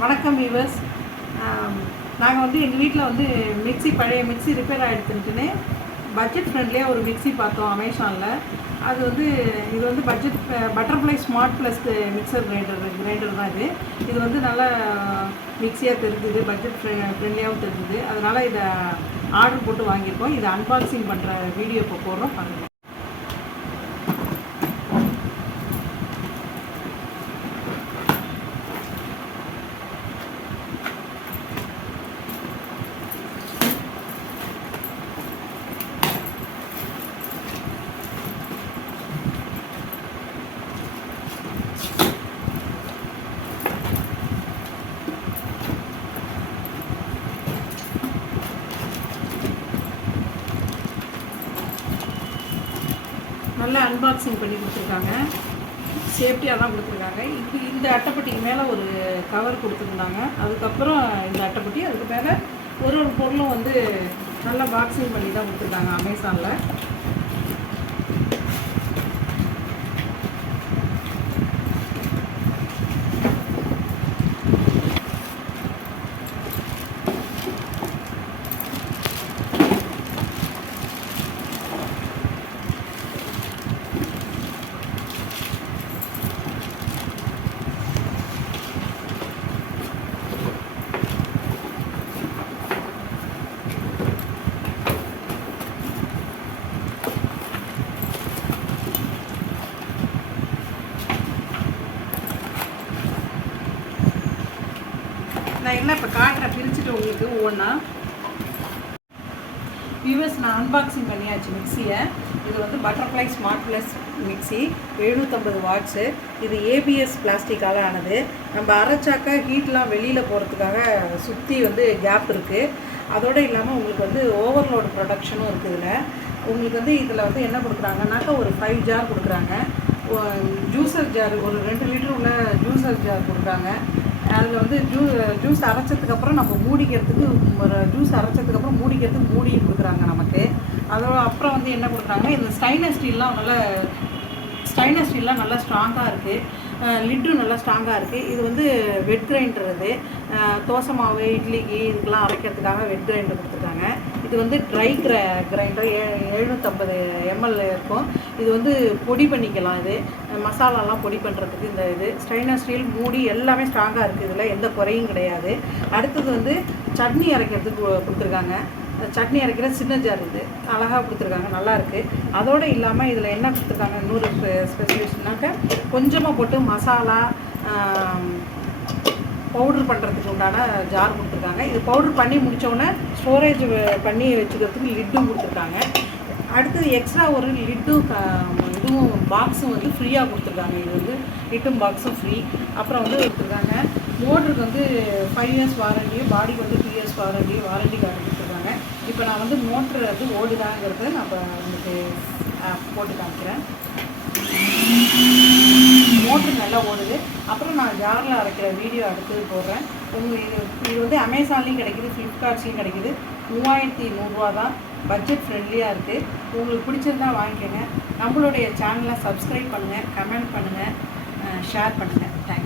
வணக்கம் வீவர்ஸ். நாங்கள் வந்து எங்கள் வீட்டில் வந்து பழைய மிக்ஸி ரிப்பேர் ஆகிடுச்சுன்ட்டுன்னு பட்ஜெட் ஃப்ரெண்ட்லியாக ஒரு மிக்ஸி பார்த்தோம் அமேசானில். அது வந்து இது வந்து butterfly smart plus mixer grinder தான் இது வந்து நல்ல மிக்ஸியாக தெரிஞ்சுது, பட்ஜெட் ஃப்ரெண்ட்லியாகவும் தெரிஞ்சுது. அதனால் இதை ஆர்டர் போட்டு வாங்கியிருக்கோம். இதை அன்பாக்சிங் பண்ணுற வீடியோ இப்போ போடுறோம், பாருங்கள். நல்லா அன்பாக்சிங் பண்ணி கொடுத்துருக்காங்க, சேஃப்டியாக தான் கொடுத்துருக்காங்க. இந்த அட்டைப்பட்டிக்கு மேலே ஒரு கவர் கொடுத்துருந்தாங்க. அதுக்கப்புறம் இந்த அட்டைப்பட்டி, அதுக்கு மேலே ஒரு பொருளும் வந்து நல்லா பாக்ஸிங் பண்ணி தான் கொடுத்துருக்காங்க அமேசானில். நான் எல்லாம் இப்போ காட்டுறேன், பிரிச்சுட்டு உங்களுக்கு ஒவ்வொன்றா. வியூவர்ஸ், நான் அன்பாக்சிங் பண்ணியாச்சு மிக்சியை. இது வந்து butterfly smart plus mixie, 750 watts. இது ஏபிஎஸ் பிளாஸ்டிக்கால் ஆனது. நம்ம அரைச்சாக்கா ஹீட்லாம் வெளியில் போகிறதுக்காக சுற்றி வந்து கேப் இருக்குது. அதோடு இல்லாமல் உங்களுக்கு வந்து ஓவர்லோடு ப்ரொடக்ஷனும் இருக்குது. உங்களுக்கு வந்து இதில் வந்து என்ன கொடுக்குறாங்கனாக்கா ஒரு 5 ஜார் கொடுக்குறாங்க. ஜூஸர் ஜார், ஒரு 2 லிட்டர் உள்ள ஜூஸர் ஜார் கொடுக்குறாங்க. அதில் வந்து ஜூஸ் அரைச்சதுக்கப்புறம் நம்ம மூடிக்கிறதுக்கு, ஒரு ஜூஸ் அரைச்சதுக்கப்புறம் மூடிக்கிறதுக்கு மூடியும் கொடுக்குறாங்க நமக்கு. அதோட அப்புறம் வந்து என்ன கொடுக்குறாங்க, இந்த ஸ்டெயின்லெஸ் ஸ்டீல்லாம் நல்லா ஸ்ட்ராங்காக இருக்குது. லிட்டும் நல்லா ஸ்ட்ராங்காக இருக்குது. இது வந்து வெட் கிரைண்டர். இது தோசை மாவு, இட்லிக்கு இதுக்கெலாம் அரைக்கிறதுக்காக வெட் கிரைண்டர் கொடுத்துருக்காங்க. இது வந்து ட்ரை கிரைண்டர், 750 ml இருக்கும். இது வந்து பொடி பண்ணிக்கலாம். இது மசாலாலாம் பொடி பண்ணுறதுக்கு இது ஸ்டெயின்லெஸ் ஸ்டீல் மூடி எல்லாமே ஸ்ட்ராங்காக இருக்குது. இதில் எந்த குறையும் கிடையாது. அடுத்தது வந்து சட்னி அரைக்கிறதுக்கு கொடுத்துருக்காங்க. சட்னி அரைக்கிற சின்ன ஜார் இது அழகாக கொடுத்துருக்காங்க, நல்லாயிருக்கு. அதோடு இல்லாமல் இதில் என்ன கொடுத்துருக்காங்க, இன்னொரு ஸ்பெசிஃபிகேஷனாக்க கொஞ்சமாக போட்டு மசாலா பவுட்ரு பண்ணுறதுக்கு உண்டான ஜார் கொடுத்துருக்காங்க. இது பவுட்ரு பண்ணி முடித்தோடனே ஸ்டோரேஜ் பண்ணி வச்சுக்கிறதுக்கு லிட்டும் கொடுத்துருக்காங்க. அடுத்தது எக்ஸ்ட்ரா ஒரு லிட்டும் இதுவும் பாக்ஸும் வந்து ஃப்ரீயாக கொடுத்துருக்காங்க. இது வந்து லிட்டும் பாக்ஸும் ஃப்ரீ. அப்புறம் வந்து கொடுத்துருக்காங்க மோட்டருக்கு வந்து 5 years வாரண்டி, பாடிக்கு வந்து 2 years வாரண்டி கார்டு கொடுத்துருக்காங்க. இப்போ நான் வந்து மோட்ரு வந்து ஓடுதாங்கிறத நான் இப்போ உங்களுக்கு போட்டு காமிக்கிறேன். மோட்ரு நல்லா ஓடுது. அப்புறம் நான் ஜாரில் அரைக்கிற வீடியோ அடுத்தது போடுறேன். இது வந்து அமேசான்லேயும் கிடைக்கிது, ஃப்ளிப்கார்ட்ஸ்லேயும் கிடைக்கிது. 3100 ரூபா தான். பட்ஜெட் ஃப்ரெண்ட்லியாக இருக்குது. உங்களுக்கு பிடிச்சிருந்தா வாங்கிக்கோங்க. நம்மளுடைய சேனலை சப்ஸ்கிரைப் பண்ணுங்கள், கமெண்ட் பண்ணுங்கள், ஷேர் பண்ணுங்கள். தேங்க்ஸ்.